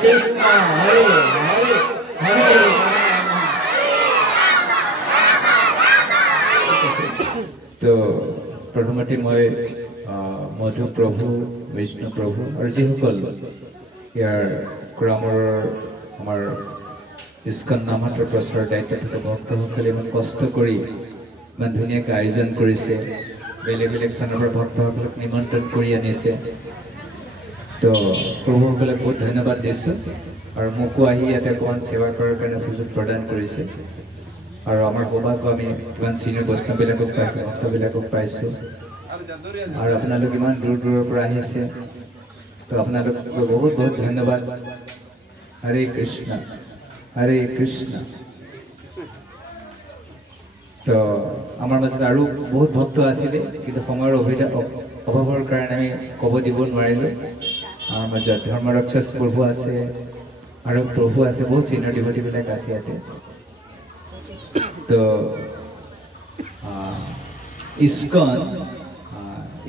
Krishna, Hare Hare, Hare तो प्रथमते मैं मधु प्रभु वैष्णव प्रभु और जिসকल यार ग्राমৰ আমাৰ ইস্কন নামাত্ৰ প্ৰচাৰ দায়িত্ব থকা ভক্তসকলে ইমান কষ্ট কৰি ইমান ধুনীয়াকৈ আয়োজন কৰিছে বেলেগ বেলেগ স্থানৰ পৰা ভক্তসকলক নিমন্ত্ৰণ কৰি আনিছে তো প্ৰভুসকলক বহুত ধন্যবাদ দিছোঁ আৰু মোকো আহি ইয়াতে অকণমান সেৱা কৰাৰ কাৰণে সুযোগ প্ৰদান কৰিছে আৰু আমাৰ সৌভাগ্য আমি ইমান চিনিয়ৰ বৈষ্ণৱবিলাকক পাইছোঁ ভক্তবিলাকক পাইছোঁ আৰু আপোনালোক ইমান দূৰ দূৰৰ পৰা আহিছে তো আপোনালোক বহুত বহুত ধন্যবাদ হৰে কৃষ্ণ তো আমাৰ মাজত আৰু বহুত ভক্ত আছিলে কিন্তু সময়ৰ অভাৱৰ কাৰণে আমি ক'ব দিব নোৱাৰিলোঁ আমাৰ মাজত ধৰ্মৰক্ষক প্ৰভু আছে আৰু প্ৰভু আছে বহুত চিনিয়ৰ ডিভটিবিলাক আছে ইয়াতে তো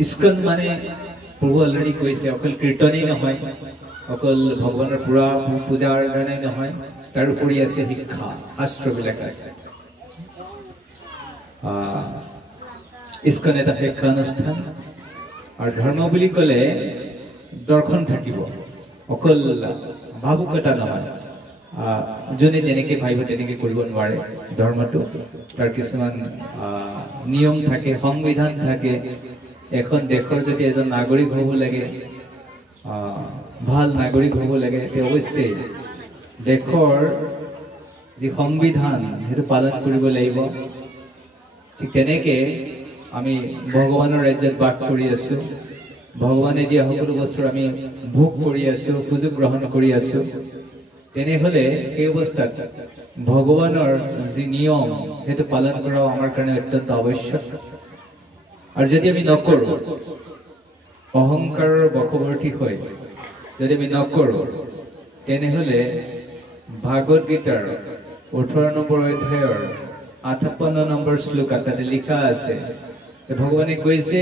ইস্কন মানে প্ৰভু অলৰেডি কৈছে অকল কীৰ্তনেই নহয় অকল ভগৱানৰ পুৰা পূজাৰ কাৰণে নহয় তাৰ উপৰি আছে শিক্ষা শাস্ত্ৰবিলাক আছে ইস্কন এটা শিক্ষা অনুষ্ঠান আৰু ধৰ্ম বুলি ক'লে দৰ্শন থাকিব অকল ভাবুকতা নহয় যোনে যেনেকৈ ভাবিব তেনেকৈ কৰিব নোৱাৰে ধৰ্মটো তাৰ কিছুমান নিয়ম থাকে সংবিধান থাকে এখন দেশৰ যদি এজন নাগৰিক হ'ব লাগে ভাল নাগৰিক হ'ব লাগে তে অৱশ্যেই দেশৰ যি সংবিধান সেইটো পালন কৰিব লাগিব ঠিক তেনেকৈ আমি ভগৱানৰ ৰাজ্যত বাস কৰি আছোঁ ভগৱানে দিয়া সকলো বস্তুৰ আমি ভোগ কৰি আছোঁ সুযোগ গ্ৰহণ কৰি আছোঁ তেনেহ'লে এই অৱস্থাত ভগৱানৰ যি নিয়ম সেইটো পালন কৰাও আমাৰ কাৰণে অত্যন্ত আৱশ্যক আৰু যদি আমি নকৰোঁ অহংকাৰৰ বশৱৰ্তী হৈ যদি আমি নকৰোঁ তেনেহ'লে ভাগৱত গীতাৰ 18 নম্বৰ অধ্যায়ৰ 58 নম্বৰ শ্লোকত তাতে লিখা আছে ভগৱানে কৈছে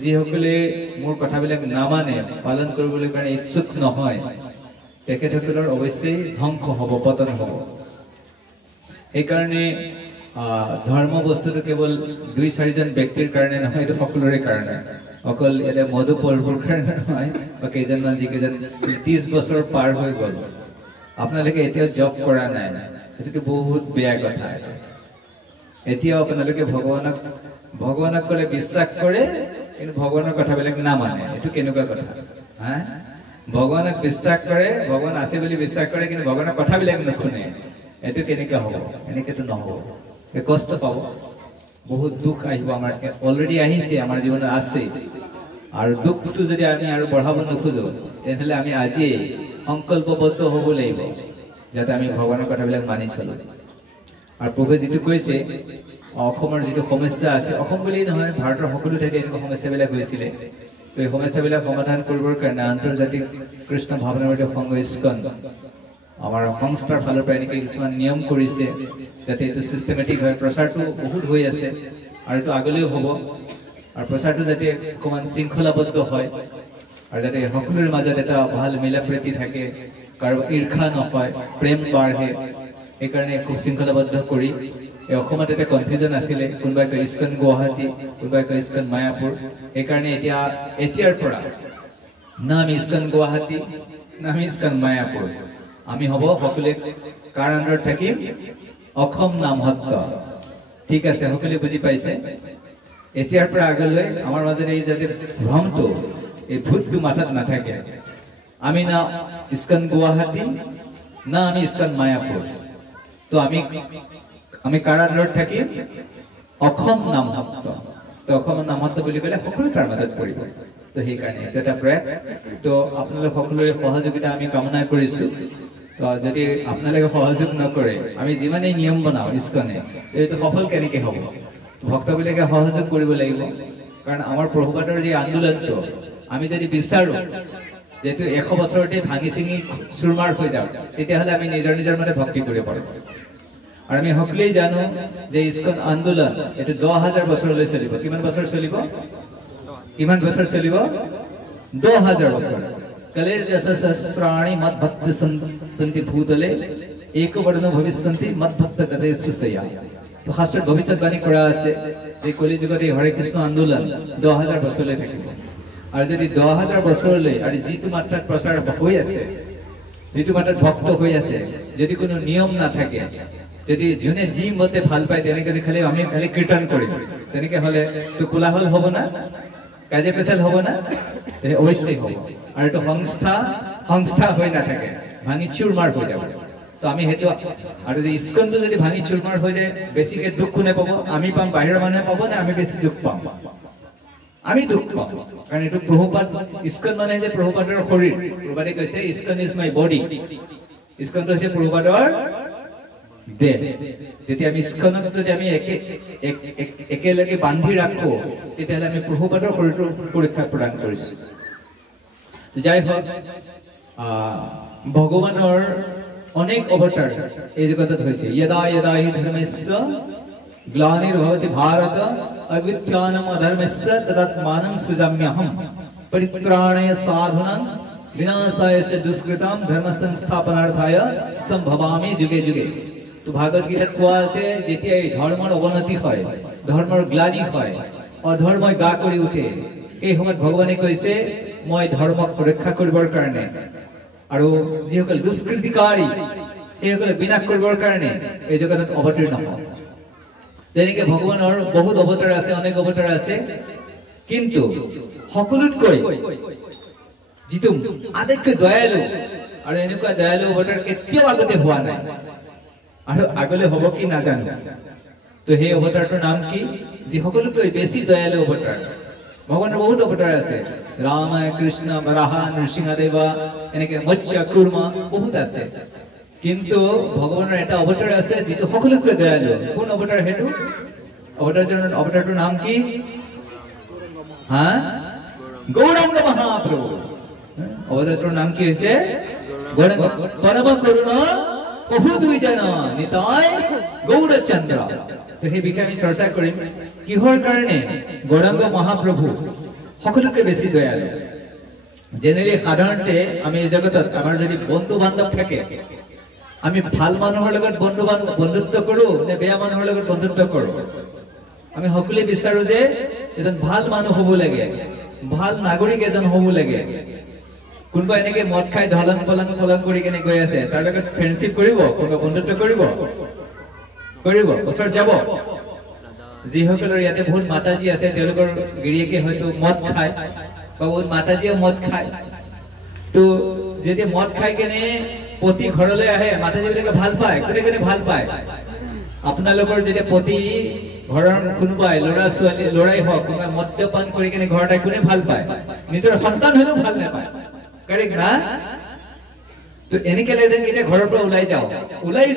যিসকলে মোৰ কথাবিলাক নামানে পালন কৰিবলৈ কাৰণে ইচ্ছুক নহয় তেখেতসকলৰ অৱশ্যেই ধ্বংস হ'ব পতন হ'ব সেইকাৰণে ধৰ্ম বস্তুটো কেৱল 2-4জন ব্যক্তিৰ কাৰণে নহয় এইটো সকলোৰে কাৰণে অকল এটা মধু পৰ্বৰ কাৰণে নহয় বা কেইজনমান যিকেইজন 30 বছৰ পাৰ হৈ গ'ল আপোনালোকে এতিয়াও জব কৰা নাই এইটো বহুত বেয়া কথা এতিয়াও আপোনালোকে ভগৱানক ক'লে বিশ্বাস কৰে কিন্তু ভগৱানৰ কথাবিলাক নামানে এইটো কেনেকুৱা কথা হা ভগৱানক বিশ্বাস কৰে ভগৱান আছে বুলি বিশ্বাস কৰে কিন্তু ভগৱানৰ কথাবিলাক নুশুনে এইটো কেনেকৈ হ'ব এনেকৈতো নহ'ব কষ্ট পাব বহুত দুখ আহিব আমাৰ অলৰেডি আহিছে আমাৰ জীৱনত আছে আৰু দুখটো যদি আমি আৰু বঢ়াব নোখোজো তেনেহ'লে আমি আজিয়ে সংকল্পবদ্ধ হ'ব লাগিব যাতে আমি ভগৱানৰ কথাবিলাক মানি চলোঁ আৰু প্ৰভুৱে যিটো কৈছে অসমৰ যিটো সমস্যা আছে অসম বুলি নহয় ভাৰতৰ সকলো ঠাইতে এনেকুৱা সমস্যাবিলাক হৈছিলে তো এই সমস্যাবিলাক সমাধান কৰিবৰ কাৰণে আন্তৰ্জাতিক কৃষ্ণ ভাৱনামৃত সংঘ ইস্কন আমাৰ সংস্থাৰ ফালৰ পৰা এনেকৈ কিছুমান নিয়ম কৰিছে যাতে এইটো চিষ্টেমেটিক হয় প্ৰচাৰটো বহুত হৈ আছে আৰু এইটো আগলৈও হ'ব আৰু প্ৰচাৰটো যাতে অকণমান শৃংখলাবদ্ধ হয় আৰু যাতে সকলোৰে মাজত এটা ভাল মিলা প্ৰীতি থাকে কাৰো ঈৰ্ষা নহয় প্ৰেম বাঢ়ে সেইকাৰণে খুব শৃংখলাবদ্ধ কৰি এই অসমত এটা কনফিউজন আছিলে কোনোবাই কয় ইস্কন গুৱাহাটী কোনোবাই কয় ইস্কন মায়াপুৰ সেইকাৰণে এতিয়াৰ পৰা না আমি ইস্কন গুৱাহাটী না আমি ইস্কন মায়াপুৰ আমি হ'ব সকলোৱে কাৰ আণ্ডাৰত থাকিম অসম নামহট্ট ঠিক আছে সকলোৱে বুজি পাইছে এতিয়াৰ পৰা আগলৈ আমাৰ মাজত এই যাতে ভ্ৰমটো এই ভূতটো মাথাত নাথাকে আমি না ইস্কন গুৱাহাটী না আমি ইস্কন মায়াপুৰ তো আমি কাৰ আণ্ডাৰত থাকিম অসম নামহট্ট তো অসম নামহট্ট বুলি ক'লে সকলো তাৰ মাজত পৰিব তো সেইকাৰণে এইটো এটা প্ৰয়াস তো আপোনালোক সকলোৰে সহযোগিতা আমি কামনা কৰিছোঁ তো যদি আপোনালোকে সহযোগ নকৰে আমি যিমানেই নিয়ম বনাওঁ ইস্কনে এইটো সফল কেনেকৈ হ'ব ভক্তবিলাকে সহযোগ কৰিব লাগিব কাৰণ আমাৰ প্ৰভুপাদৰ যি আন্দোলনটো আমি যদি বিচাৰোঁ যেহেতু 100 বছৰতে ভাঙি চিঙি চুৰমাৰ হৈ যাওঁ তেতিয়াহ'লে আমি নিজৰ নিজৰ মতে ভক্তি কৰিব পাৰোঁ আৰু আমি সকলোৱেই জানো যে ইস্কন আন্দোলন এইটো 10,000 বছৰলৈ চলিব কিমান বছৰ চলিব 10,000 বছৰ कलेर सहस्राणि मद्भक्त सन्ति भूतले एक वर्ण भविष्यन्ति मद्भक्त गते सुसया। तो शास्त्र भविष्यवाणी करा আছে যে কলি যুগত হরে কৃষ্ণ আন্দোলন 10000 বছৰলৈ থাকিব আৰু যদি 10000 বছৰলৈ আৰু যিটো মাত্ৰাত প্ৰচাৰ হৈ আছে যিটো মাত্ৰাত ভক্ত হৈ আছে যদি কোনো নিয়ম না থাকে যদি জুনে জি মতে ভাল পায় তেনেকৈ খালি আমি খালি কীৰ্তন কৰিম তেনেকৈ হলে তো কোলাহল হ'ব না কাজে পেছাল হ'ব না অবশ্যই হ'ব আৰু তো সংস্থা হৈ না থাকে ভাঙি চুৰমাৰ হৈ যাব। তো আমি হেতু আৰু যে ইস্কনটো যদি ভাঙি চুৰমাৰ হৈ যায় বেছিকে দুখ কোনে পাব আমি পাম বাহিৰৰ মানুহে পাব না আমি বেছি দুখ পাম আমি দুখ পাম কাৰণ এটো প্ৰভুপাদ ইস্কন মানে যে প্ৰভুপাদৰ শৰীৰ প্ৰভুপাদে কৈছে ইস্কন ইজ মাই বডি ইস্কনটো হৈছে প্ৰভুপাদৰ দেহ যেতিয়া আমি ইস্কনক যদি আমি একেলগে বান্ধি ৰাখো তেতিয়াহ'লে আমি প্ৰভুপাদৰ শৰীৰটোৰ পৰীক্ষা প্ৰদান কৰিছো। তো যাই হোক ভগৱানৰ অনেক অবতার এই জগতত হইছে यदा यदा हि धर्मस्य ग्लानिर्भवति भारत अविद्यानाम् अधर्मस्य तदात्मानं सृजाम्यहम् परित्राणाय साधूनां विनाशाय च दुष्कृतां धर्म संस्थापनार्थाय संभवामि जुगे जुगे। तो भागवत गीताত কোৱা আছে যেতিয়া এই ধৰ্মৰ অৱনতি হয় ধৰ্মৰ গ্লানি হয় অধৰ্মই গা কৰি উঠে এই সময়ত ভগৱানে কৈছে মই ধৰ্মক ৰক্ষা কৰিবৰ কাৰণে আৰু যিসকল দুষ্কৃতিকাৰী এইসকলে বিনাশ কৰিবৰ কাৰণে এই জগতত অৱতীৰ্ণ হয়। তেনেকৈ ভগৱানৰ বহুত অৱতাৰ আছে অনেক অৱতাৰ আছে কিন্তু সকলোতকৈ যিটো আটাইতকৈ দয়ালু আৰু এনেকুৱা দয়ালু অৱতাৰ কেতিয়াও আগতে হোৱা নাই আৰু আগলৈ হ'ব কি নাজানো। তো সেই অৱতাৰটোৰ নাম কি যি সকলোতকৈ বেছি দয়ালু অৱতাৰ ভগৱানৰ বহুত অৱতাৰ আছে राम कृष्ण बराह नृसिंहदेवा এনেকে মৎস্য কুৰ্মা বহুত আছে কিন্তু ভগৱানৰ এটা অৱতাৰ আছে যিটো সকলোতকৈ দয়ালু কোন অৱতাৰ হেতু অৱতাৰটোৰ নাম কি গৌৰাঙ্গ মহাপ্ৰভু অৱতাৰটোৰ নাম কি হৈছে গৌৰাঙ্গ পৰম কৰুণা প্ৰভু দুইজন নিতাই গৌৰচন্দ্ৰ। তো সেই বিষয়ে আমি চৰ্চা কৰিম কিহৰ কাৰণে গৌৰাঙ্গ মহাপ্ৰভু সকলোতকৈ বেছি দয়ালু। জেনেৰেলি সাধাৰণতে আমি এই জগতত আমাৰ যদি বন্ধু বান্ধৱ থাকে আমি ভাল মানুহৰ লগত বন্ধুত্ব কৰো নে বেয়া মানুহৰ লগত বন্ধুত্ব কৰো আমি সকলোৱে বিচাৰো যে এজন ভাল মানুহ হ'ব লাগে ভাল নাগৰিক এজন হ'ব লাগে। কোনোবা এনেকে মদ খাই ঢলং পলং কৰি কেনে গৈ আছে তাৰ লগত ফ্ৰেণ্ডশ্বিপ কৰিব কোনোবা বন্ধুত্ব কৰিব ওচৰত যাব। যিসকলৰ ইয়াতে বহুত মাতাজী আছে তেওঁলোকৰ গিৰিয়েকে হয়তো মদ খায় বা বহুত মাতাজীয়ে মদ খায় তো যেতিয়া মদ খাই কেনে পতি ঘৰলৈ আহে মাতাজীবিলাকে ভাল পায় কোনে কোনে ভাল পায় আপোনালোকৰ যেতিয়া পতি ঘৰৰ কোনোবাই ল'ৰাই হওক কোনোবাই মদ্যপান কৰি কেনে ঘৰত আহি কোনে ভাল পায় নিজৰ সন্তান হ'লেও ভাল নাপায় কাৰেক্ট না। তো এনেকে লাগে যেন এতিয়া ঘৰৰ পৰা ওলাই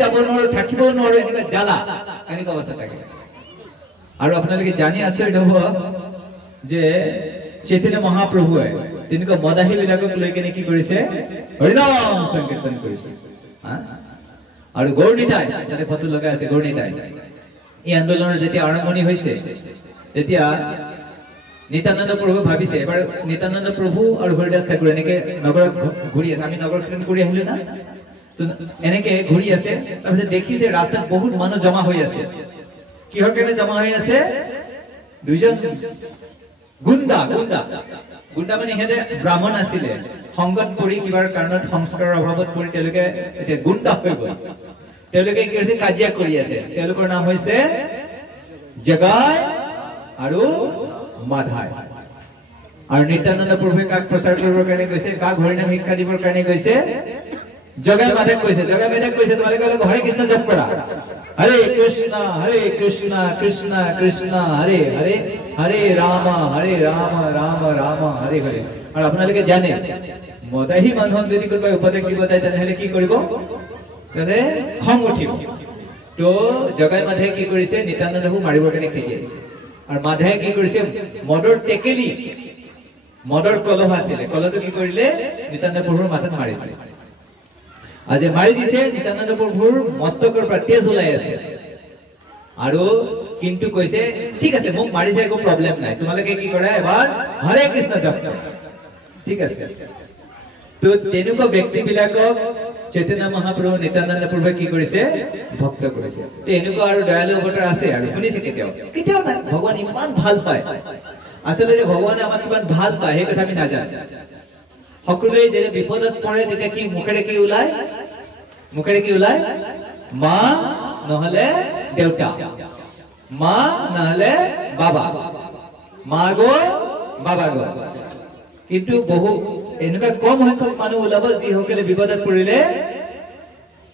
যাব নোৱাৰো থাকিব নোৱাৰো এনেকুৱা জ্বালা এনেকুৱা অৱস্থা থাকে। আৰু আপোনালোকে জানি আচৰিত হ'ব যে চৈতন্য মহাপ্ৰভুৱে তেনেকুৱা মদাহী বিলাকক লৈ কেনে কি কৰিছে হৰিনাম সংকীৰ্তন কৰিছে। আৰু গৌৰনিতাই তাতে ফটো লগাই আছে গৌৰনিতাই এই আন্দোলনৰ যেতিয়া আৰম্ভণি হৈছে তেতিয়া নিত্যানন্দ প্ৰভু ভাবিছে এবাৰ নিত্যানন্দ প্ৰভু আৰু হৰিদাস ঠাকুৰ এনেকে নগৰত ঘূৰি আছে আমি নগৰ কীৰ্তন কৰি আহিলো না তো এনেকে ঘূৰি আছে তাৰপিছত দেখিছে ৰাস্তাত বহুত মানুহ জমা হৈ আছে কিহৰ কাৰণে জমা হৈ আছে দুইজন গুণ্ডা মানে হেতে ব্ৰাহ্মণ আছিলে সংগত পৰি কিবাৰ কাৰণত সংস্কাৰৰ অভাৱত পৰি তেওঁলোকে এতিয়া গুণ্ডা হৈ গ'ল তেওঁলোকে কি কৰিছে কাজিয়া কৰি আছে তেওঁলোকৰ নাম হৈছে জগাই আৰু মাধাই। আৰু নিত্যানন্দ প্ৰভুৱে কাক প্ৰচাৰ কৰিবৰ কাৰণে গৈছে কাক হৰিনাম শিক্ষা দিবৰ কাৰণে গৈছে জগাই মাধাক কৈছে তোমালোকে হৰে কৃষ্ণ জপ কৰা हरे कृष्णा कृष्णा कृष्णा हरे हरे हरे राम राम राम हरे हरे। और আপোনালোকে জানে মদাহী মানুহক যদি কোনোবাই উপদেশ দিব যায় তেনেহলে কি কৰিব তেনে খং উঠিব। তো জগাই মাধাই কি কৰিছে নিত্যানন্দকো মাৰিবৰ কাৰণে খেদি আহিছে আৰু মাধাই কি কৰিছে মদৰ টেকেলি মদৰ কলহ আছিলে কলহটো কি কৰিলে নিত্যানন্দ প্ৰভুৰ মাথাত মাৰি দিলে আজি মাৰি দিছে নিত্যানন্দ প্ৰভুৰ মস্তকৰ পৰা তেজ ওলাই আছে আৰু কিন্তু কৈছে ঠিক আছে মোক মাৰিছে একো প্ৰবলেম নাই তোমালোকে কি কৰা এবাৰ হৰে কৃষ্ণ জপ কৰা ঠিক আছে। তো তেনেকুৱা ব্যক্তিবিলাকক চৈতন্য মহাপ্ৰভু নিত্যানন্দ প্ৰভুৱে কি কৰিছে ভক্ত কৰিছে তো এনেকুৱা আৰু দয়ালু অৱতাৰ আছে আৰু শুনিছে কেতিয়াও নাই ভগৱান ইমান ভাল পায় আচলতে ভগৱানে আমাক কিমান ভাল পায় সেই কথা আমি নাজানো সকলোৱে যে বিপদত পৰে তেতিয়া কি মুখেৰে কি ওলাই মা নহলে দেউতা মা নহলে বাবা মা গো বাবা গো কিন্তু বহু এনেকুৱা কম সংখ্যক মানুহ ওলাব যিসকলে বিপদত পৰিলে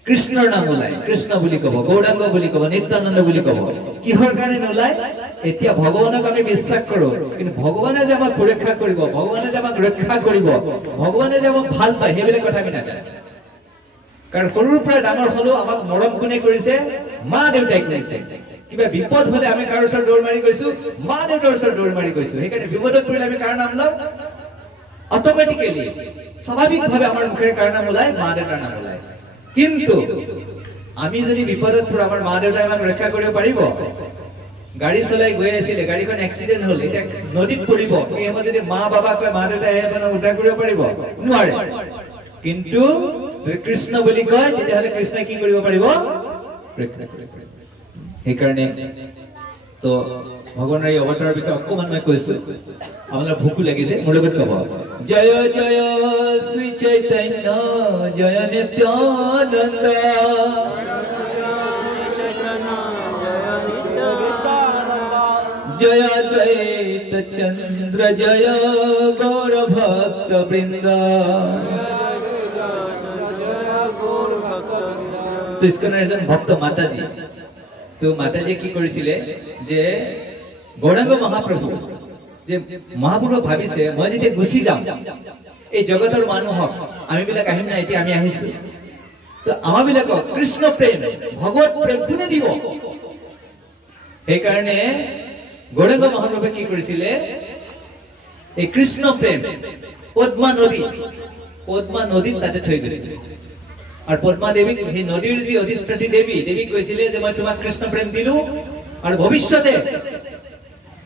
কৃষ্ণৰ নাম ওলাই কৃষ্ণ বুলি ক'ব গৌৰাংগ বুলি ক'ব নিত্যানন্দ বুলি ক'ব কিহৰ কাৰণে নোলায় এতিয়া ভগৱানক আমি বিশ্বাস কৰো কিন্তু ভগৱানে যে আমাক সুৰক্ষা কৰিব ভগৱানে যে আমাক ৰক্ষা কৰিব ভগৱানে যে আমাক ভাল পায় সেইবিলাক কথা আমি নাজানো কাৰণ সৰুৰ পৰা ডাঙৰ হলো আমাক মৰম কোনে কৰিছে মা দেউতাই কৰিছে কিবা বিপদ হলে আমি কাৰো ওচৰত দৌৰ মাৰি গৈছো মা দেউতাৰ ওচৰত দৌৰ মাৰি গৈছো সেইকাৰণে বিপদত পৰিলে আমি কাৰ নাম লওঁ অটোমেটিক্যালি স্বাভাৱিকভাৱে আমাৰ মুখেৰে কাৰ নাম ওলাই মা দেউতাৰ নাম ওলাই কিন্তু আমি যদি বিপদত পৰো আমাৰ মা দেউতাই আমাক ৰক্ষা কৰিব পাৰিব গাড়ী চলাই গৈ আছিলে গাড়ীখন এক্সিডেন্ট হল এটা নদীত পৰিব এই সময়ত যদি মা বাবা কয় মা দেউতাই আপোনাক উদ্ধাৰ কৰিব পাৰিব নোৱাৰে কিন্তু যদি কৃষ্ণ বুলি কয় তেতিয়াহ'লে কৃষ্ণই কি কৰিব পাৰিব ৰক্ষা কৰিব পাৰিব সেইকাৰণে তো ভগৱানৰ এই অৱতাৰৰ বিষয়ে অকমান মই কৈছো আপোনাৰ ভোকো লাগিছে মোৰ লগত ক'ব জয় জয় শ্ৰী চৈতন্য জয় নিত্যানন্দ जय द्वैत चंद्र जय गौर भक्त वृंद तो इसका एजन भक्त माताजी तो माताजी की কৰিছিলে যে গৌৰাংগ মহাপ্ৰভু যে মহাপুৰুষ ভাবিছে মই যেতিয়া গুছি যাম এই জগতৰ মানুহক আমি বিলাক আহিম না এতিয়া আমি আহিছো তো আমাৰ বিলাকক কৃষ্ণ প্ৰেম ভগৱত প্ৰেম কোনে দিব এই কাৰণে গৌৰাংগ মহাপ্ৰভুৱে কি কৰিছিলে এই কৃষ্ণ প্ৰেম পদ্মা নদী তাতে থৈ গৈছিল আৰু পদ্মা দেৱী এই নদীৰ যি অধিষ্ঠাত্ৰী দেৱী কৈছিলে যে মই তোমাক কৃষ্ণ প্ৰেম দিলো আৰু ভৱিষ্যতে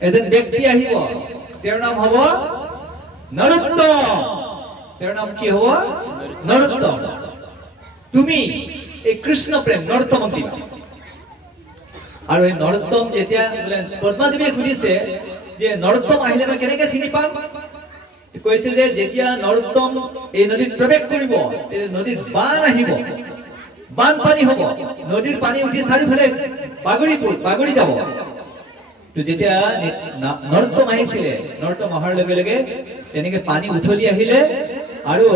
এজন ব্যক্তি আহিব তেওঁৰ নাম হ'ব নৰোত্তম তেওঁৰ নাম কি হ'ব নৰোত্তম তুমি এই কৃষ্ণ প্ৰেম নৰোত্তমক দিবা আৰু এই নৰোত্তম যেতিয়া পদ্মা দেৱীয়ে সুধিছে যে নৰোত্তম আহিলে মই কেনেকৈ চিনি পাম কৈছে যে যেতিয়া নৰোত্তম এই নদীত প্ৰৱেশ কৰিব নদীৰ বান আহিব বানপানী হ'ব নদীৰ পানী উঠি চাৰিওফালে বাগৰি যাব তো যেতিয়া নৰোত্তম আহিছিলে নৰোত্তম অহাৰ লগে লগে তেনেকে পানী উঠলি আহিলে আৰু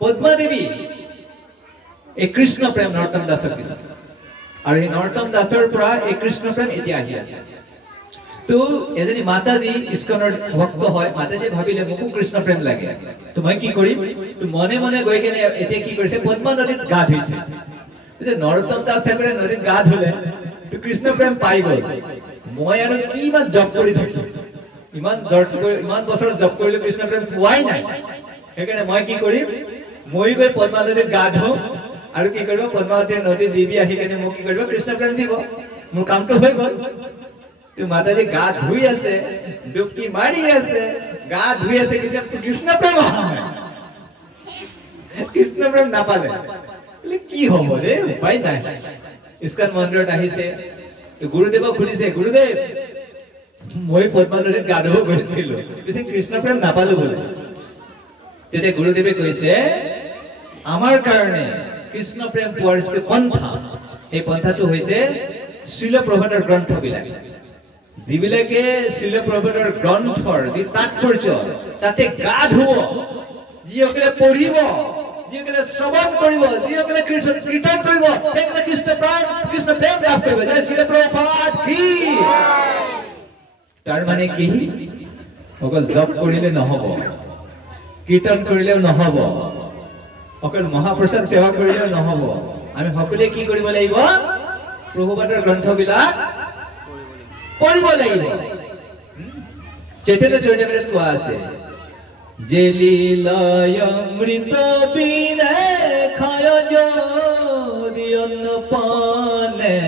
পদ্মা দেৱী এই কৃষ্ণ প্ৰেম নৰোত্তম দাসক দিছে আৰু এই নৰোত্তম দাসৰ পৰা এই কৃষ্ণ প্ৰেম এতিয়া আহি আছে তো এজনী মাতাজী ইস্কনৰ ভক্ত হয় মাতাজী ভাবিলে মোকো কৃষ্ণ প্ৰেম লাগে তো মই কি কৰিম তো মনে মনে গৈ কেনে এতিয়া কি কৰিছে পদ্মা নদীত গা ধুইছে যে নৰোত্তম দাস ঠাকুৰে নদীত গা ধুলে তো কৃষ্ণ প্ৰেম পাই গ'ল মই আৰু কিমান জপ কৰি থাকিম ইমান বছৰ জপ কৰিলে কৃষ্ণ প্ৰেম পোৱাই নাই সেইকাৰণে মই কি কৰিম মই গৈ পদ্মা নদীত গা ধুম আৰু কি কৰিব পদ্মাৱতী নদীৰ দেৱী আহি কেনে মোক কি কৰিব কৃষ্ণ প্ৰেম দিব মোৰ কামটো হৈ গ'ল তো মাতাজী গা ধুই আছে ডুবকি মাৰি আছে গা ধুই আছে কৃষ্ণ প্ৰেম কৃষ্ণ প্ৰেম নাপালে কি হ'ব ৰে উপায় নাই ইস্কন মন্দিৰত আহিছে গুৰুদেৱক সুধিছে গুৰুদেৱ মই পদ্মা নদীত গা ধুব গৈছিলো পিছে কৃষ্ণ প্ৰেম নাপালো বোলে তেতিয়া গুৰুদেৱে কৈছে আমাৰ কাৰণে কৃষ্ণ প্ৰেম পোৱাৰ যিটো পন্থা এই পন্থাটো হৈছে শ্ৰীল প্ৰভুপাদৰ গ্ৰন্থবিলাক যিবিলাকে শ্ৰীল প্ৰভুপাদৰ গ্ৰন্থৰ যি তাৎপৰ্য তাতে গা ধুব যিসকলে পঢ়িব যিসকলে শ্ৰৱণ কৰিব যিসকলে কীৰ্তন কৰিব সেইসকলে কৃষ্ণ প্ৰেম লাভ কৰিব জয় শ্ৰীল প্ৰভুপাদ কি তাৰ মানে কি অকল জপ কৰিলে নহব কীৰ্তন কৰিলেও নহব অকল মহাপ্ৰসাদ সেৱা কৰিলেও নহব আমি সকলোৱে কি কৰিব লাগিব প্ৰভুপাদৰ গ্ৰন্থবিলাক পঢ়িব লাগিব চৈতন্য চৰিতামৃতত কোৱা আছে যে লীলায় অমৃত বিনে খায় যদি অন্ন পানে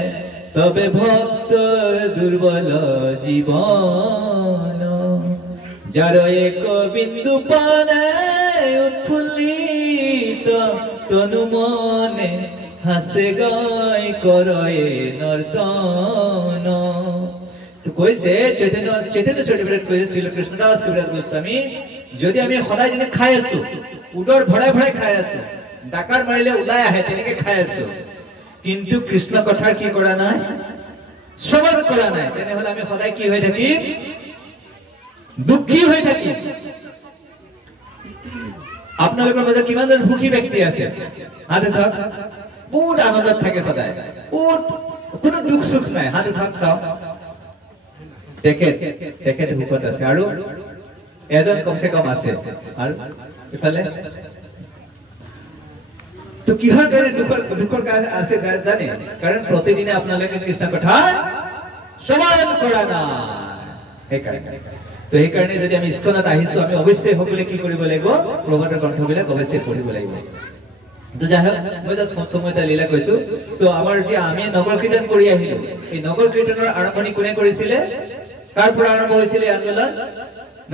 তবে ভক্ত দুর্বল জীবন যার এক বিন্দু পানে উৎফুল্ল তনু মনে হাসে গায় করয়ে নর্তন কৈছে চৈতন্য সার্টিফিকেট কৈছে শ্রীল কৃষ্ণদাস কবিরাজ গোস্বামী যদি আমি সদায় দিনে খাই আছো উদৰ ভৰাই ভৰাই খাই আছো ডাকাৰ মাৰিলে ওলাই আহে তেনেকে খাই আছো কিন্তু কৃষ্ণ কথাৰ কি কৰা নাই শ্ৰৱণ কৰা নাই তেনেহলে আমি সদায় কি হৈ থাকিম দুখী হৈ থাকিম আপোনালোকৰ মাজত কিমানজন সুখী ব্যক্তি আছে হাত উঠাওক বহুত আনন্দত থাকে সদায় বহুত কোনো দুখ সুখ নাই হাত উঠাওক চাও তেখেত সুখত আছে আৰু এজন কমসে কম আছে আৰু ইফালে তো কিহৰ কাৰণে দুখৰ কাৰণ আছে জানে কাৰণ প্ৰতিদিনে আপোনালোকে কৃষ্ণ কথা শ্ৰৱণ কৰা নাই সেইকাৰণে তো সেইকাৰণে যদি আমি ইস্কনত আহিছো আমি অৱশ্যই সকলোৱে কি কৰিব লাগিব প্ৰভাতৰ গ্ৰন্থবিলাক অৱশ্যই পঢ়িব লাগিব তো যাই হোক মই জাষ্ট সময়টা লীলা কৈছো তো আমাৰ যে আমি নগৰ কীৰ্তন কৰি আহিলো এই নগৰ কীৰ্তনৰ আৰম্ভণি কোনে কৰিছিলে কাৰ পৰা আৰম্ভ হৈছিলে আন্দোলন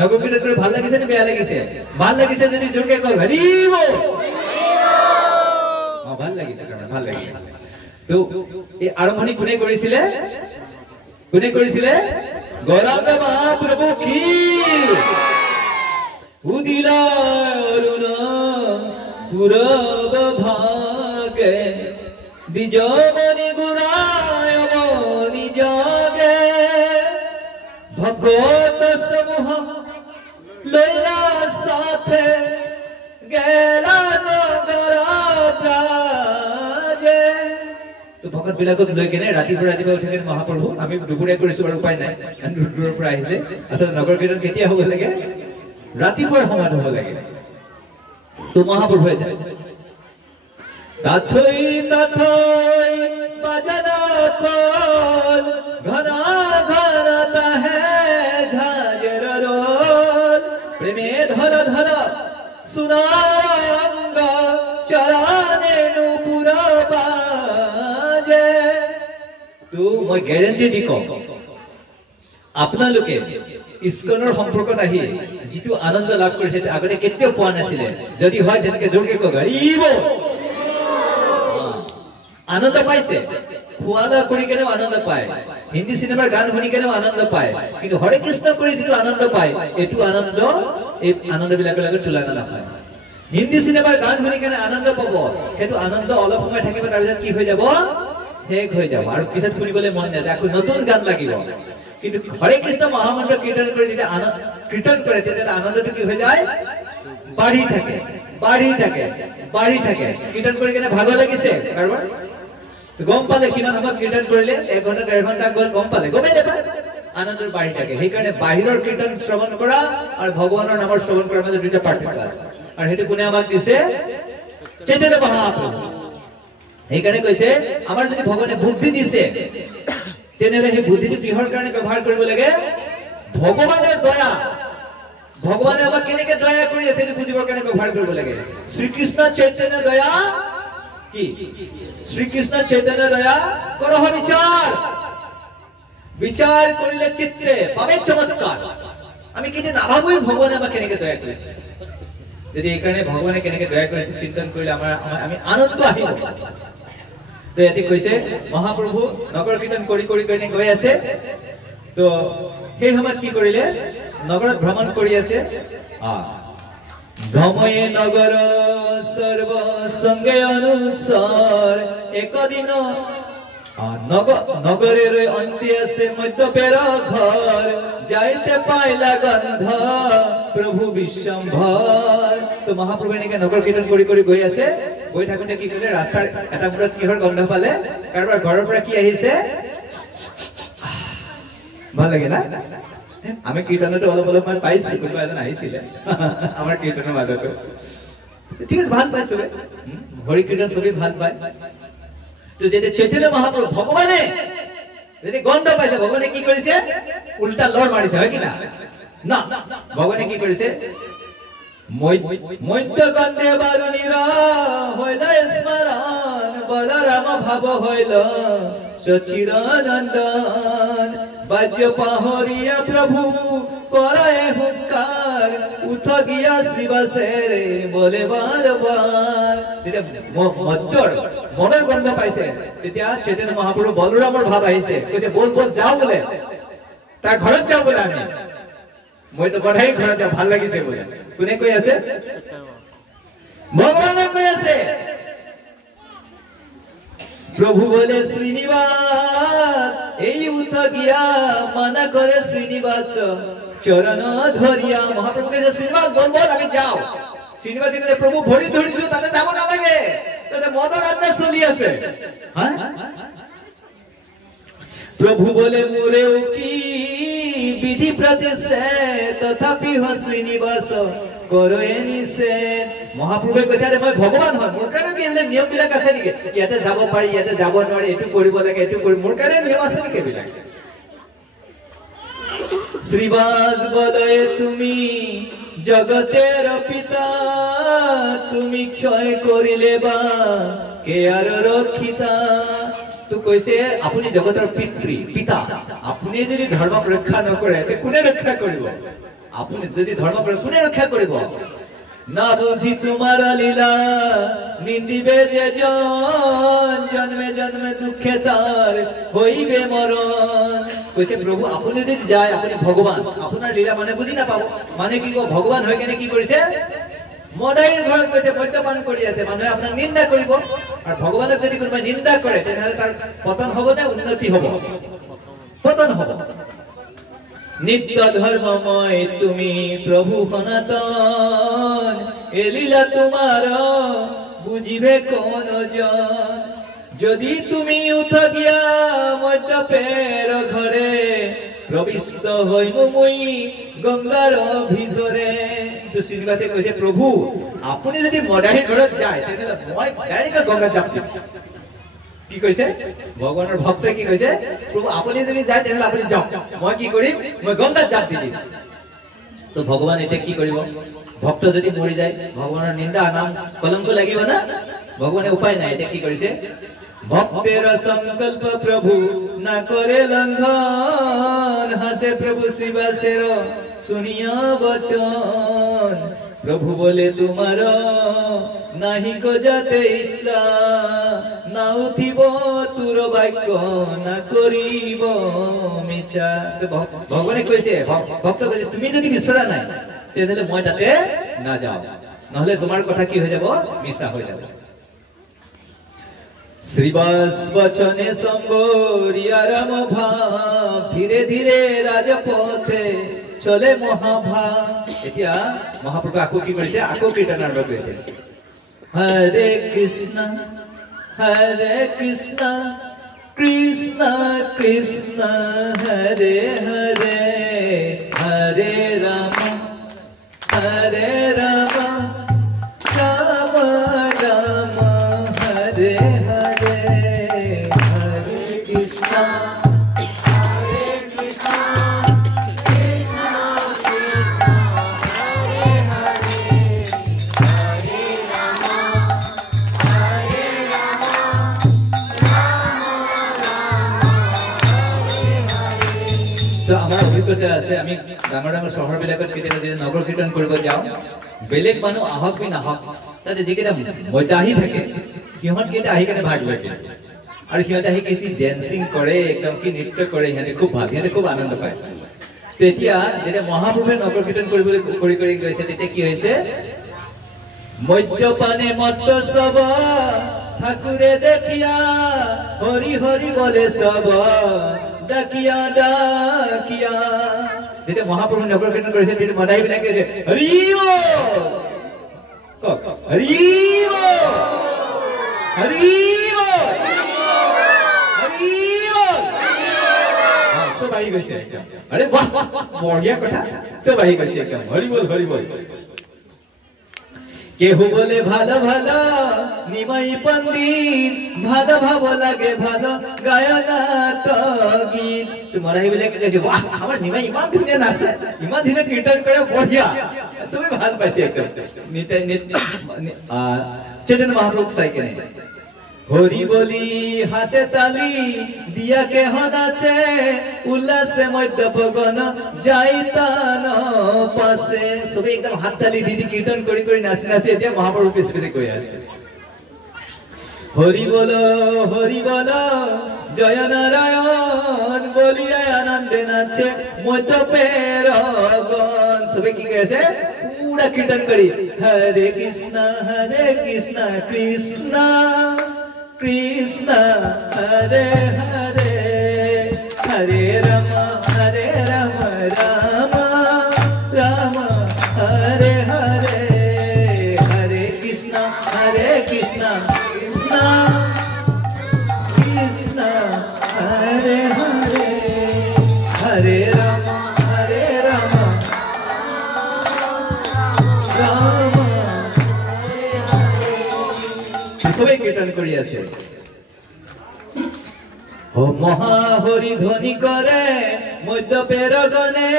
নগৰ কীৰ্তন কৰি ভাল লাগিছে নে বেয়া লাগিছে ভাল লাগিছে যদি জোৰকে কয় হৰি বল ভাল লাগিছে ভাল লাগিছে তো এই আৰম্ভণি কোনে কৰিছিলে গৌৰাঙ্গ মহাপ্ৰভু কি উদিলা অৰুণ পুৰব ভাগে দিজমনি গুৰায় মনি জাগে ভগত সমূহ লয়া সাথে গেলা নগৰ ব্ৰাজে তো ভকত বিলাকক লৈ কেনে ৰাতিপুৱা উঠি কেনে মহাপ্ৰভু আমি দুপৰীয়া কৰিছো আৰু উপায় নাই দূৰৰ পৰা আহিছে আচলতে নগৰ কীৰ্তন কেতিয়া হ'ব লাগে ৰাতিপুৱাৰ সময়ত হ'ব লাগে তো মহাপ্ৰভুৱে যায় তাথৈ বাজনা কল ঘনা ঘনা হে ঝাঁঝৰ ৰোল প্ৰেমে ধল ধল সুনাৰঙ্গ চৰণে নুপুৰ বাজে তো মই গ্যাৰান্টি দি কম আপোনালোকে ইস্কনৰ সম্পৰ্কত আহি যিটো আনন্দ লাভ কৰিছে আগতে কেতিয়াও পোৱা নাছিলে যদি হয় তেনেকে জোৰকে কওক হৰিব আনন্দ পাইছে খোৱালা কৰি কেনেও আনন্দ পায় হিন্দী সিনেমাৰ গান শুনি কেনেও আনন্দ পায় কিন্তু হৰে কৃষ্ণ কৰি যিটো আনন্দ পায় এইটো আনন্দ এই আনন্দবিলাকৰ লগত তুলনা নহয় হিন্দী সিনেমাৰ গান শুনি কেনে আনন্দ পাব সেইটো আনন্দ অলপ সময় থাকিব তাৰপিছত কি হৈ যাব শেষ হৈ যাব আৰু পিছত শুনিবলৈ মন নাযায় আকৌ নতুন গান লাগিব কিন্তু হৰে কৃষ্ণ মহামন্ত্ৰ কীৰ্তন কৰি যেতিয়া কীৰ্তন কৰে তেতিয়া আনন্দটো কি হৈ যায় বাঢ়ি থাকে কীৰ্তন কৰি কেনে ভাগৰ লাগিছে কাৰোবাৰ গম পালে কিমান সময় কীৰ্তন কৰিলে 1 ঘণ্টা 1.5 ঘণ্টা গল গম পালে গমেই নাপায় আনন্দ বাঢ়ি থাকে সেইকাৰণে বাহিৰৰ কীৰ্তন শ্ৰৱণ কৰা আৰু ভগৱানৰ নামৰ শ্ৰৱণ কৰাৰ মাজত দুটা পাৰ্থক্য আছে আৰু সেইটো কোনে আমাক দিছে চৈতন্য মহাপ্ৰভু সেইকাৰণে কৈছে আমাৰ যদি ভগৱানে বুদ্ধি দিছে তেনেহলে সেই বুদ্ধিটো কিহৰ কাৰণে ব্যৱহাৰ কৰিব লাগে ভগৱানৰ দয়া ভগৱানে আমাক কেনেকে দয়া কৰি আছে সেইটো বুজিবৰ কাৰণে ব্যৱহাৰ কৰিব লাগে শ্ৰীকৃষ্ণ চৈতন্য দয়া কি শ্ৰীকৃষ্ণ চৈতন্য দয়া কৰহ বিচাৰ কৰিলে চিত্তে পাবে চমৎকাৰ আমি কেতিয়া নাভাবোই ভগৱানে আমাক কেনেকে দয়া কৰিছে যদি এই কাৰণে ভগৱানে কেনেকে দয়া কৰিছে চিন্তন কৰিলে আমি আনন্দ আহিব তো এটি কৈছে মহাপ্ৰভু নগৰ কীৰ্তন কৰি গৈ আছে তো সেই সময়ত কি কৰিলে নগৰত ভ্ৰমণ কৰি আছে ভ্ৰময়ে নগৰ সৰ্ব সংগে অনুসাৰ একদিন নগৰেৰ অন্তে আছে মধ্যপেৰ ঘৰ যাইতে পাইলা গন্ধ প্ৰভু বিশ্বম্ভৰ তো মহাপ্ৰভু এনেকে নগৰ কীৰ্তন কৰি গৈ আছে গৈ থাকোতে কি কৰিলে ৰাস্তাৰ এটা মূৰত কিহৰ গন্ধ পালে কাৰোবাৰ ঘৰৰ পৰা কি আহিছে ভাল লাগে না আমি কীৰ্তনটো অলপ মান পাইছো কোনোবা এজন আহিছিলে আমাৰ কীৰ্তনৰ মাজতো ঠিক আছে ভাল পাইছো হৰি কীৰ্তন সবেই ভাল পায় তো যেতে চৈতন্য মহাপ্ৰভু ভগৱানে যেতে গন্ধ পাইছে ভগৱানে কি কৰিছে উল্টা লড় মাৰিছে হয় কি না না ভগৱানে কি কৰিছে মধ্য গন্ধে বাৰুনিৰা হইলা স্মৰণ বলৰাম ভাব হইলা সচিৰানন্দন বাজ্য পাহৰিয়া প্ৰভু কৰায় হুঙ্কাৰ উঠ গিয়া শিবসেৰে বলে বাৰবাৰ যেতিয়া মদ্যৰ মনৰ গন্ধ পাইছে তেতিয়া চৈতন্য মহাপ্ৰভু বলৰামৰ ভাৱ আহিছে কৈছে বল বল যাও বোলে তাৰ ঘৰত যাও বোলে আমি মইতো বধাই ঘৰত যাও ভাল লাগিছে বোলে কোনে কৈ আছে ভগৱানে কৈ আছে প্রভু বলে শ্রীনিবাস এই উঠা গিয়া মানা করে শ্রীনিবাস চরণ ধরিয়া মহাপ্রভু কে শ্রীনিবাস বল বল আমি যাও শ্রীনিবাস কে প্রভু ভরি ধরিছো তাতে যাব না লাগে তাতে মদর আড্ডা চলি আছে হ্যাঁ প্রভু বলে মোরেও কি বিধি প্রতিছে তথাপি হ শ্রীনিবাস করো এনিছে মহাপ্ৰভুৱে কৈছে আৰে মই ভগৱান হয় মোৰ কাৰণে কি এনে নিয়ম বিলাক আছে নেকি ইয়াতে যাব পাৰি ইয়াতে যাব নোৱাৰি এটো কৰিব লাগে এটো কৰি মোৰ কাৰণে নিয়ম আছে নেকি বিলাক শ্রীবাস বলে তুমি জগতের পিতা তুমি ক্ষয় করিলে বা কে আর রক্ষিতা তো কৈছে আপুনি জগতৰ পিতা আপুনি যদি ধৰ্মক ৰক্ষা নকৰে তে কোনে ৰক্ষা কৰিব আপুনি যদি ধৰ্ম কোনে ৰক্ষা কৰিব না বুঝি তোমার লীলা নিন্দিবে যে জন জন্মে জন্মে দুঃখে তার হইবে মরণ কৈছে প্রভু আপুনি যদি যায় আপুনি ভগৱান আপোনাৰ লীলা মানে বুজি না পাব মানে কি ভগৱান হৈ কেনে কি কৰিছে মদাইৰ ঘৰত কৈছে মদ্যপান কৰি আছে মানুহে আপোনাক নিন্দা কৰিব আৰু ভগৱানক যদি কোনোবাই নিন্দা কৰে তেনেহলে তাৰ পতন হ'ব নে উন্নতি হ'ব পতন হ'ব নিত্য ধর্মময় তুমি প্রভু সনাতন এলীলা তোমার বুঝিবে কোন জন যদি তুমি উঠা গিয়া মদ্যপের ঘরে প্রবিষ্ট হইব মই গঙ্গার ভিতরে তো শ্রীনিবাসে কৈছে প্রভু আপুনি যদি মদাহীৰ ঘৰত যায় তেনেহলে মই ডাইৰেক্ট গঙ্গা যাম কি কৈছে ভগৱানৰ ভক্তই কি কৈছে প্ৰভু আপুনি যদি যায় তেনেহলে আপুনি যাওক মই কি কৰিম মই গঙ্গাত জাপ দি দিম তো ভগৱান এটা কি কৰিব ভক্ত যদি মৰি যায় ভগৱানৰ নিন্দা নাম কলঙ্ক লাগিব না ভগৱানে উপায় নাই এটা কি কৰিছে ভক্তের সংকল্প প্রভু না করে লঙ্ঘন হাসে প্রভু শ্রীবাসের শুনিয়া বচন প্রভু বলে তোমার নাহি কো যাতে ইচ্ছা না উঠিব তোর বাক্য না করিব মিছা ভগৱানে কৈছে ভক্ত কৈছে তুমি যদি বিচৰা নাই তেনেহলে মই তাতে না যাও নহলে তোমাৰ কথা কি হৈ যাব মিছা হৈ যাব শ্ৰীবাস বচনে সম্বৰিয়া ৰাম ভাব ধীৰে ধীৰে ৰাজপথে চলে মহাভাব এতিয়া মহাপ্ৰভু আকৌ কি কৰিছে আকৌ কীৰ্তন আৰম্ভ কৰিছে হৰে কৃষ্ণ কৃষ্ণ কৃষ্ণ হৰে হৰে হৰে ৰাম ৰাম ৰাম হৰে হৰে হৰে কৃষ্ণ তো আমাৰ অভিজ্ঞতা আছে আমি ডাঙৰ ডাঙৰ চহৰবিলাকত কেতিয়াবা যেতিয়া নগৰ কীৰ্তন কৰিব যাওঁ বেলেগ মানুহ আহক কি নাহক তাতে যিকেইটা মদাহী থাকে সিহঁত কেইটা আহি কেনে ভাগ লয় আৰু সিহঁতে আহি কিছু ডেন্সিং কৰে একদম কি নৃত্য কৰে সিহঁতে খুব ভাল সিহঁতে খুব আনন্দ পায় তেতিয়া যেতিয়া মহাপ্ৰভুৱে নগৰ কীৰ্তন কৰি গৈছে তেতিয়া কি হৈছে মদ্যপানে মত্ত সব ঠাকুৰে দেখিয়া হৰি হৰি বলে সব ডাকিয়া ডাকিয়া যেতিয়া মহাপ্ৰভু নগৰ কীৰ্তন কৰিছে তেতিয়া মদাহী বিলাকে কৈছে হৰি কক হৰি হৰি হৰি সব আহি গৈছে আৰে বাহ বঢ়িয়া কথা সব আহি গৈছে একদম হৰি বল কেহু বলে ভালো ভালো নিমাই পণ্ডিত ভালো ভাবো লাগে ভালো গায়না তো গীত তোমার এইবিলাকে কৈছে বাহ আমার নিমাই ইমান ধুনীয়া নাচে ইমান ধুনীয়া কীৰ্তন কৰে বঢ়িয়া সবে ভাল পাইছে একদম চৈতন্য মহাপ্ৰভু চাই কেনে হরি বলি হাতে তালি দিয়া কে হনাছে উল্লাসে মধ্যপগন যাইতান পাশে সবে একদম হাত তালি দি কীর্তন কৰি নাচি নাচি এতিয়া মহাপ্ৰভু পিছে পিছে গৈ আছে হরি বল জয় নারায়ণ বলিয়া আনন্দে নাচে মধ্যপের গণ। সবাই কি গেছে পুরা কীর্তন করি হরে কৃষ্ণ কৃষ্ণ কৃষ্ণ হরে হরে হরে রাম রাম রাম হরে হরে হরে কৃষ্ণ কৃষ্ণ কৃষ্ণ হরে হরে হরে রাম রাম সবাই কীর্তন করি আছে। ও মহাহরি ধ্বনি করে মধ্যপের গণে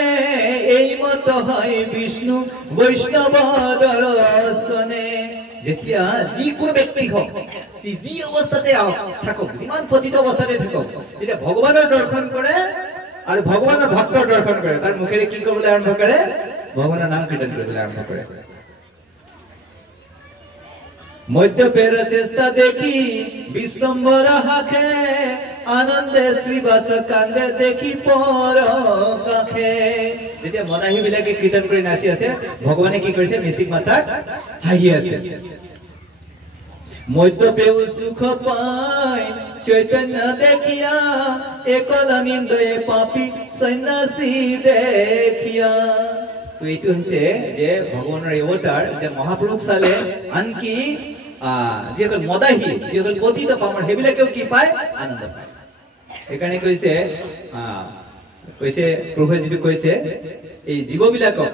এই মত হয় বিষ্ণু বৈষ্ণব দর্শনে। যেতিয়া যিকোনো ব্যক্তি হোক যি অৱস্থাতে থাকক যিমান পতিত অৱস্থাতে থাকক যেতিয়া ভগৱানৰ দৰ্শন কৰে আৰু ভগৱানৰ ভক্তৰ দৰ্শন কৰে তাৰ মুখেৰে কি কৰিবলৈ আৰম্ভ কৰে ভগৱানৰ নাম কীৰ্তন কৰিবলৈ আৰম্ভ কৰে। মধ্যপেৰ চেষ্টা দেখি বিশ্বম্বৰ হাখে আনন্দে শ্ৰীবাস কান্দে দেখি পৰ কাখে। যেতিয়া মদাহী বিলাকে কীৰ্তন কৰি নাচি আছে ভগৱানে কি কৰিছে মিচিক মাছাক হাঁহি আছে। মধ্যপেও সুখ পায় চৈতন্য দেখিয়া একল নিন্দয়ে পাপী সন্ন্যাসী দেখিয়া। তো এইটো হৈছে যে ভগৱানৰ অৱতাৰ যে মহাপুৰুষ চালে আনকি যিসকল মদাহী যিসকল পতিত পামৰ সেইবিলাকেও কি পায় আনন্দ পায়। সেইকাৰণে কৈছে প্ৰভুৱে যিটো কৈছে এই জীৱবিলাকক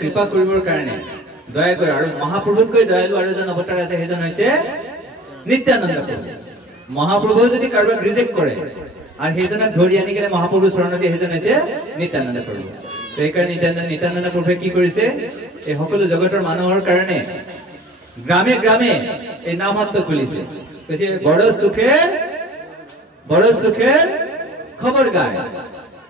কৃপা কৰিবৰ কাৰণে দয়া কৰে আৰু মহাপ্ৰভুতকৈ দয়ালু আৰু এজন অৱতাৰ আছে সেইজন হৈছে নিত্যানন্দ প্ৰভু। মহাপ্ৰভুৱে যদি কাৰোবাক ৰিজেক্ট কৰে আৰু সেইজনক ধৰি আনি কিনে মহাপ্ৰভুৰ চৰণত দিয়ে সেইজন হৈছে নিত্যানন্দ প্ৰভু। সেইকাৰণে নিত্যানন্দ প্ৰভুৱে কি কৰিছে এই সকলো জগতৰ মানুহৰ কাৰণে গ্ৰামে গ্ৰামে এই নামহাত্য খুলিছে। কৈছে বড় সুখের খবর গায়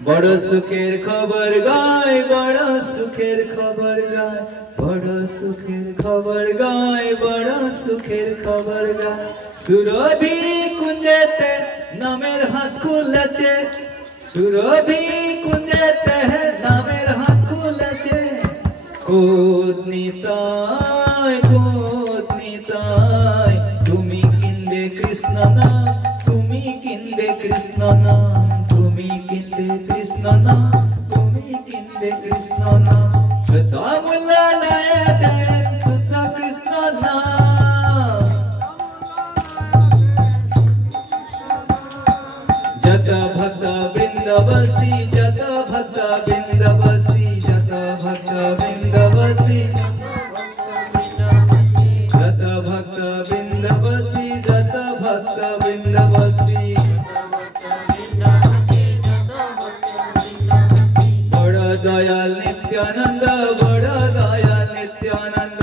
বড় সুখের খবর গায় বড় সুখের খবর গায় বড় সুখের খবর গায় বড় সুখের খবর গায়। সুরভি কুঞ্জেতে নামের হাত খুলেছে সুরভি কুঞ্জেতে নামের হাত খুলেছে। কোদ নিতাই তুমি কিনবে কৃষ্ণ নাম তুমি কিনবে কৃষ্ণ নাম তুমি কিনবে কৃষ্ণ নাম তুমি কিনবে কৃষ্ণ নাম। শ্রদ্ধা মুল্লালয়ে দেন শুদ্ধ কৃষ্ণ নাম যত ভক্ত বৃন্দবাসী যত ভক্ত বৃন্দবাসী যত ভক্ত বৃন্দবাসী যত ভক্ত বৃন্দবাসী যত ভক্ত বৃন্দবাসী বড় দয়াল নিত্যানন্দ বড় দয়াল নিত্যানন্দ।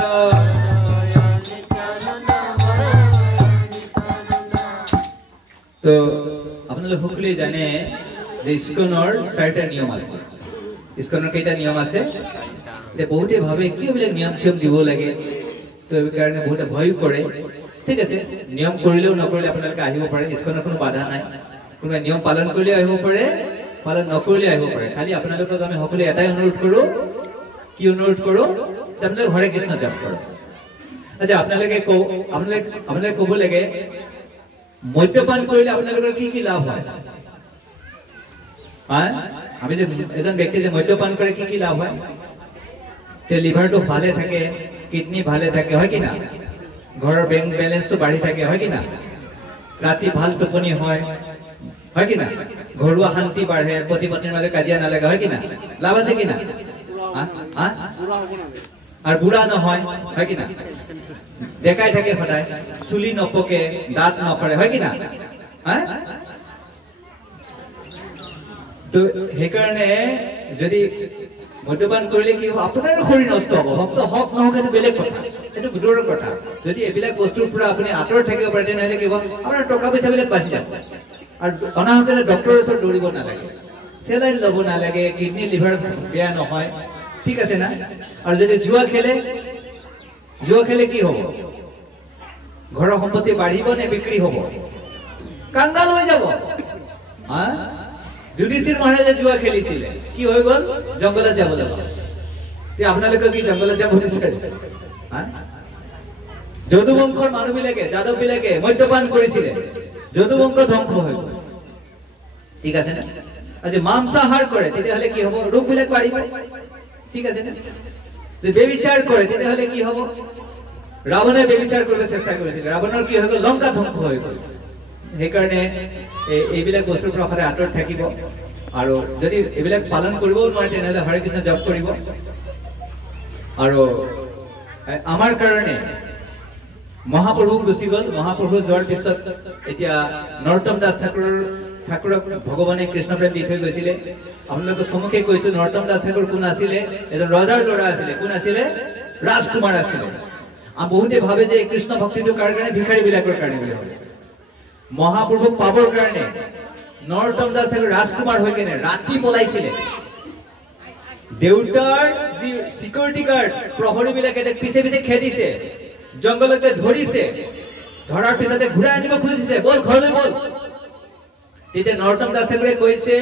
তো আপোনালোক সকলোৱে জানে যে ইস্কনৰ 4টা নিয়ম আছে। ইস্কনৰ কেইটা নিয়ম আছে বহুতে ভাবে কি এইবিলাক নিয়ম চিয়ম দিব লাগে তো এই কাৰণে বহুতে ভয় কৰে। ঠিক আছে নিয়ম কৰিলেও নকৰিলে আপোনালোকে আহিব পাৰে ইস্কনৰ কোনো বাধা নাই। কোনোবা নিয়ম পালন কৰিলে আহিব পাৰে পালন নকৰিলে আহিব পাৰে। খালি আপোনালোকক আমি সকলোৱে এটাই অনুৰোধ কৰোঁ কি অনুৰোধ কৰোঁ যে আপোনালোকে হৰে কৃষ্ণ জাপ কৰক। আচ্ছা আপোনালোকে ক'ব লাগে মদ্যপান কৰিলে আপোনালোকৰ কি কি লাভ হয়। আমি যে এজন ব্যক্তি যে মদ্যপান কৰে কি কি লাভ হয় লিভাৰটো ভালে থাকে কিডনি ভালে থাকে হয় কি না ঘৰৰ বেংক বেলেন্সটো বাঢ়ি থাকে হয় কি না ৰাতি ভাল টোপনি হয় কি না ঘৰুৱা শান্তি বাঢ়ে পতি পত্নীৰ মাজত কাজিয়া নালাগে হয় কি না লাভ আছে কি না আৰু বুঢ়া নহয় হয় কি না দেখাই থাকে সদায় চুলি নপকে দাঁত নফৰে হয় কি না তো সেইকাৰণে যদি মদ্যপান কৰিলে কি হ'ব আপোনাৰ শৰীৰ নষ্ট হ'ব ভক্ত হক নহওক সেইটো বেলেগ কথা সেইটো দূৰৰ কথা। যদি এইবিলাক বস্তুৰ পৰা আপুনি আঁতৰত থাকিব পাৰে তেনেহ'লে কি হ'ব আপোনাৰ টকা পইচাবিলাক বাচি যাব আৰু অনাহকতে ডক্টৰৰ ওচৰত দৌৰিব নালাগে চেলাইন ল'ব নালাগে কিডনি লিভাৰ বেয়া নহয় ঠিক আছে না। আৰু যদি জুৱা খেলে কি হ'ব ঘৰৰ সম্পত্তি বাঢ়িব নে বিক্ৰী হ'ব কাংগাল হৈ যাব যুধিষ্ঠিৰ মহাৰাজে জুৱা খেলিছিলে কি হৈ গ'ল জংগলত যাব লগা তে আপোনালোকে কি জংগলত যাব বিচাৰে যদুবংশৰ মানুহবিলাকে যাদৱ বিলাকে মদ্যপান কৰিছিলে যদুবংশ ধ্বংস হৈ গ'ল ঠিক আছে না আজি মাংসাহার করে তেতিয়াহলে কি হ'ব রোগ বিলাক বাঢ়িব ঠিক আছে না যে বেবিচার করে তেতিয়াহলে কি হ'ব রাবণে বেবিচার কৰিব চেষ্টা কৰিছিল ৰাবণৰ কি হৈ গ'ল লংকা ধ্বংস হৈ গ'ল সেই কাৰণে এইবিলাক বস্তুৰ পৰা সদায় আঁতৰত থাকিব আৰু যদি এইবিলাক পালন কৰিবও নোৱাৰে তেনেহলে হৰে কৃষ্ণ জপ কৰিব আৰু আমাৰ কাৰণে মহাপ্ৰভু গুচি গ'ল মহাপ্ৰভু যোৱাৰ পিছত এতিয়া নৰোত্তম দাস ঠাকুৰক ভগৱানে কৃষ্ণ প্ৰেম দি থৈ গৈছিলে আপোনালোকে সমুখে কৈছো নৰোত্তম দাস ঠাকুৰ কোন আছিলে এজন ৰজাৰ ল'ৰা আছিলে কোন আছিলে ৰাজকুমাৰ আছিলে বহুতে ভাবে যে কৃষ্ণ ভক্তিটো কাৰ কাৰণে ভিখাৰী বিলাকৰ কাৰণে বুলি ভাবে মহাপ্ৰভুক পাবৰ কাৰণে নৰোত্তম দাস ঠাকুৰ ৰাজকুমাৰ হৈ কেনে ৰাতি পলাইছিলে দেউতাৰ যি সিকিউৰিটি গাৰ্ড প্ৰহৰী বিলাকে পিছে পিছে খেদিছে জংগলতে ধৰিছে ধৰাৰ পিছতে ঘূৰাই আনিব খুজিছে বল ঘৰলৈ বল তেতিয়া নৰোত্তম দাস ঠাকুৰে কৈছে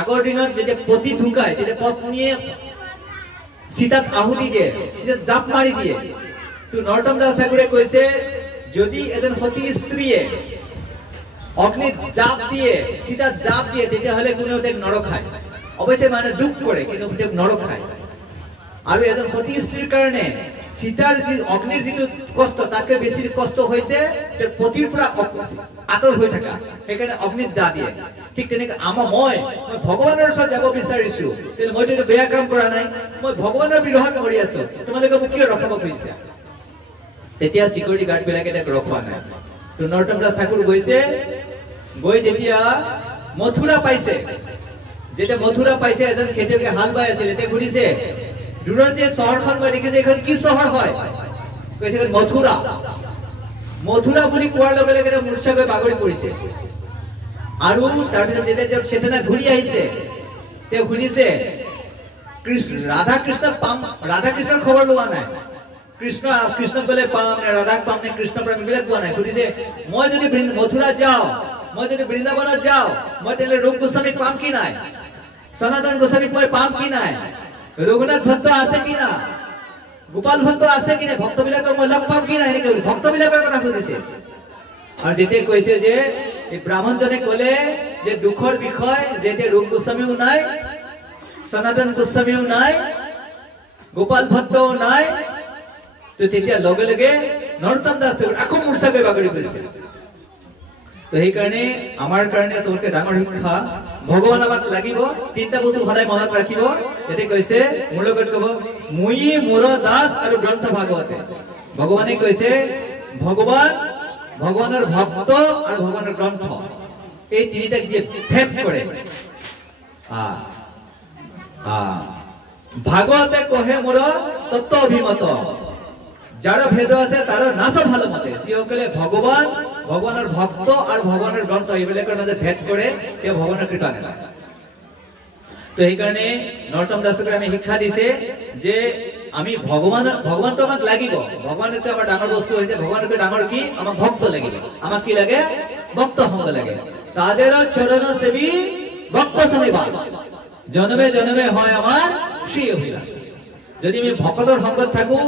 আগৰ দিনত যেতিয়া পতি ঢুকায় তেতিয়া পত্নীয়ে সীতাক আহুতি দিয়ে সীতাক জাপ মাৰি দিয়ে তো নৰোত্তম দাস ঠাকুৰে কৈছে যদি এজন সতী স্ত্ৰীয়ে অগ্নিত জাপ দিয়ে সীতাক জাপ দিয়ে তেতিয়াহ'লে কোনেও তেওঁক নৰখায় অৱশ্যে মানে দুখ কৰে কিন্তু তেওঁক নৰখায় আৰু এজন সতী স্ত্ৰীৰ কাৰণে সীতাৰ যি অগ্নিৰ যিটো কষ্ট তাকে বেছি কষ্ট হৈছে তেওঁৰ পতিৰ পৰা আঁতৰ হৈ থকা সেইকাৰণে অগ্নিত দা দিয়ে ঠিক তেনেকৈ মই ভগৱানৰ ওচৰত যাব বিচাৰিছো মইতো এইটো বেয়া কাম কৰা নাই মই ভগৱানৰ বিৰোধত কৰি আছো তোমালোকে মোক কিয় ৰখাব খুজিছা তেতিয়া সিকিউৰিটি গাৰ্ড বিলাকে তেওঁক ৰখোৱা নাই তো নৰোত্তম দাস ঠাকুৰ গৈছে গৈ যেতিয়া মথুৰা পাইছে এজন খেতিয়কে হাল বাই আছিল এতিয়া ঘূৰিছে দূৰৰ যে চহৰখন মই দেখিছে এখন কি চহৰ হয় কৈছে মথুৰা বুলি কোৱাৰ লগে লগে মূৰ্ছা গৈ বাগৰি পৰিছে আৰু তাৰপিছত যেতিয়া চেতনা ঘূৰি আহিছে তেওঁ ঘূৰিছে ৰাধা কৃষ্ণৰ খবৰ লোৱা নাই কৃষ্ণ গলে পাম নে ৰাধাক পাম নে কৃষ্ণ প্ৰেম এইবিলাক পোৱা নাই সুধিছে মই যদি মথুৰা যাওঁ মই যদি বৃন্দাবনত যাওঁ মই তেলে ৰূপ গোস্বামীক পাম কি নাই সনাতন গোস্বামীক মই পাম কি নাই ৰঘুনাথ ভক্ত আছে কি না গোপাল ভক্ত আছে কি নাই ভক্তবিলাকক মই লগ পাম কি নাই এনেকৈ ভক্তবিলাকৰ কথা সুধিছে আৰু যেতিয়া কৈছে যে এই ব্ৰাহ্মণজনে ক'লে যে দুখৰ বিষয় যেতিয়া ৰূপ গোস্বামীও নাই সনাতন গোস্বামীও নাই গোপাল ভক্তও নাই তো তেতিয়া লগে লগে নৰোত্তম দাস ঠাকুৰ আকৌ মূৰ্ছা গৈ বাগৰি গৈছে তো সেইকাৰণে আমাৰ কাৰণে সবতকৈ ডাঙৰ শিক্ষা ভগৱান আমাক লাগিব তিনিটা বস্তু সদায় মনত ৰাখিব এতে কৈছে মোৰ লগত ক'ব মুই মোৰ দাস আৰু গ্ৰন্থ ভাগৱতে ভগৱানে কৈছে ভগৱানৰ ভক্ত আৰু ভগৱানৰ গ্ৰন্থ এই তিনিটাক যে ভেদ কৰে ভাগৱতে কহে মোৰ তত্ত্ব অভিমত যাৰ ভেদ আছে তাৰ নাচ ভাল মতে যিসকলে ভগৱানৰ ভক্ত আৰু ভগৱানৰ গ্ৰন্থ এইবিলাকৰ মাজে ভেদ কৰে তেওঁ ভগৱানৰ কৃপা নাপায় তো সেইকাৰণে নৰোত্তম দাস ঠাকুৰে আমি শিক্ষা দিছে যে আমি ভগৱানটো আমাক লাগিব ভগৱানটো আমাৰ ডাঙৰ বস্তু হৈছে ভগৱানটো ডাঙৰ কি আমাক ভক্ত লাগিব আমাক কি লাগে ভক্ত হ'ব লাগে তাদের চরণ সেবী ভক্ত সনিবাস জনমে জনমে হয় আমাৰ শ্ৰী অভিলাষ যদি আমি ভক্তৰ সংগত থাকো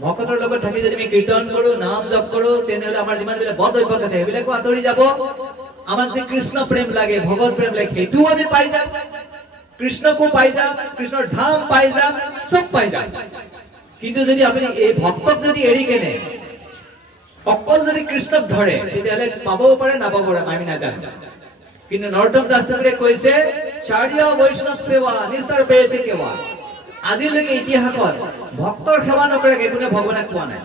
ভক্তৰ লগত থাকি যদি আমি কীৰ্তন কৰো নাম জপ কৰো তেনেহলে আমাৰ যিমান বিলাক বদ অভ্যাস আছে সেইবিলাকো আঁতৰি যাব আমাক যে কৃষ্ণ প্ৰেম লাগে ভগৱত প্ৰেম লাগে সেইটো আমি পাই যাম কৃষ্ণকো পাই যাম কৃষ্ণৰ ধাম পাই যাম সব পাই যাম কিন্তু যদি আপুনি এই ভক্তক যদি এৰি কেনে অকল যদি কৃষ্ণক ধৰে তেতিয়াহলে পাবও পাৰে নাপাব পাৰে আমি নাজানো কিন্তু নৰোত্তম দাস ঠাকুৰে কৈছে চাৰিয়া বৈষ্ণৱ সেৱা নিস্তাৰ পেয়েছে কেৱা আজিলৈকে ইতিহাসত ভক্তৰ সেৱা নকৰাকে কোনে ভগৱানক পোৱা নাই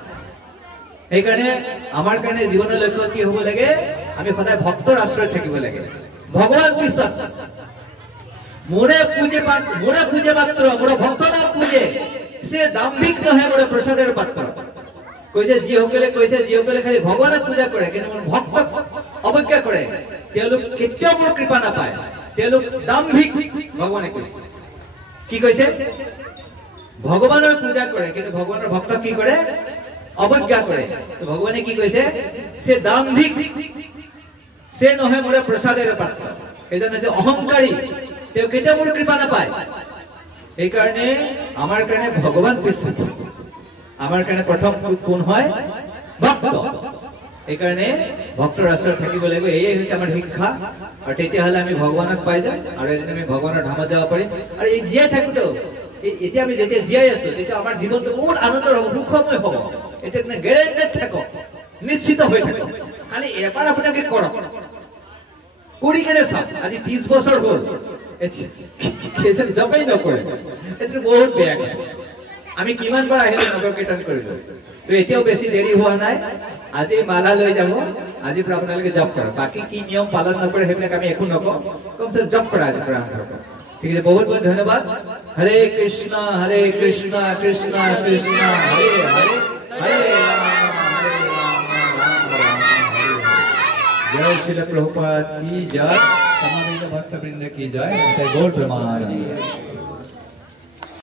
সেইকাৰণে আমাৰ কাৰণে জীৱনৰ লক্ষ্য কি হ'ব লাগে আমি সদায় ভক্তৰ আশ্ৰয় থাকিব লাগে ভগৱান কৃষ্ণ মোৰে পূজে মাত্ৰ মোৰ ভক্ত নাম পূজে সে দাম্ভিক নহয় মোৰ প্ৰসাদৰ পাত্ৰ কৈছে যিসকলে খালি ভগৱানক পূজা কৰে কিন্তু মোৰ ভক্তক অৱজ্ঞা কৰে তেওঁলোক কেতিয়াও মোৰ কৃপা নাপায় তেওঁলোক দাম্ভিক ভগৱানে কৈছে কি কৈছে ভগৱানৰ পূজা কৰে কিন্তু ভগৱানৰ ভক্ত কি কৰে অবজ্ঞা কৰে ভগৱানে কি কৈছে সে দাম্ভিক সে নহয় মোৰে প্ৰসাদেৰ পাত্ৰ এজন যে অহংকাৰী তেওঁ কেতিয়া মোৰ কৃপা নাপায় এই কাৰণে আমাৰ কাৰণে ভগৱান বিশ্বাস আমাৰ কাৰণে প্ৰথম কোন হয় ভক্ত এই কাৰণে ভক্তৰ আশ্ৰয় থাকিব লাগিব এই হৈছে আমাৰ শিক্ষা আৰু তেতিয়া হলে আমি ভগৱানক পাই যাম আৰু এদিন আমি ভগৱানৰ ধামত যাব পাৰিম আৰু এই জীয়াই থাকোঁতে এতিয়া আমি যেতিয়া জীয়াই আছো তেতিয়া আমাৰ জীৱনটো বহুত আনন্দৰ হ'ব সুখময় হ'ব এটা গ্যাৰান্টেড থাকক নিশ্চিত হৈ থাকক খালি এবাৰ আপোনাকে কৰক কৰি কেনে চাওক আজি 30 বছৰ হ'ল কেজন জপাই নকৰে এটা বহুত বেয়া আমি কিমান বাৰ আহিলে নগৰ কীৰ্তন কৰিলো তো এতিয়াও বেছি দেৰি হোৱা নাই আজি মালা লৈ যাব আজি পৰা আপোনালোকে জপ কৰক বাকি কি নিয়ম পালন নকৰে হেবিলাক আমি একো নকওঁ কমসে জপ কৰা আজি পৰা আৰম্ভ কৰক ঠিক আছে বহুত বহুত ধন্যবাদ হরে কৃষ্ণ কৃষ্ণ কৃষ্ণ হরে হরে হরে রাম রাম রাম जय श्रील प्रभुपाद की जय समावेश भक्तवृंद की जय गौर प्रमाण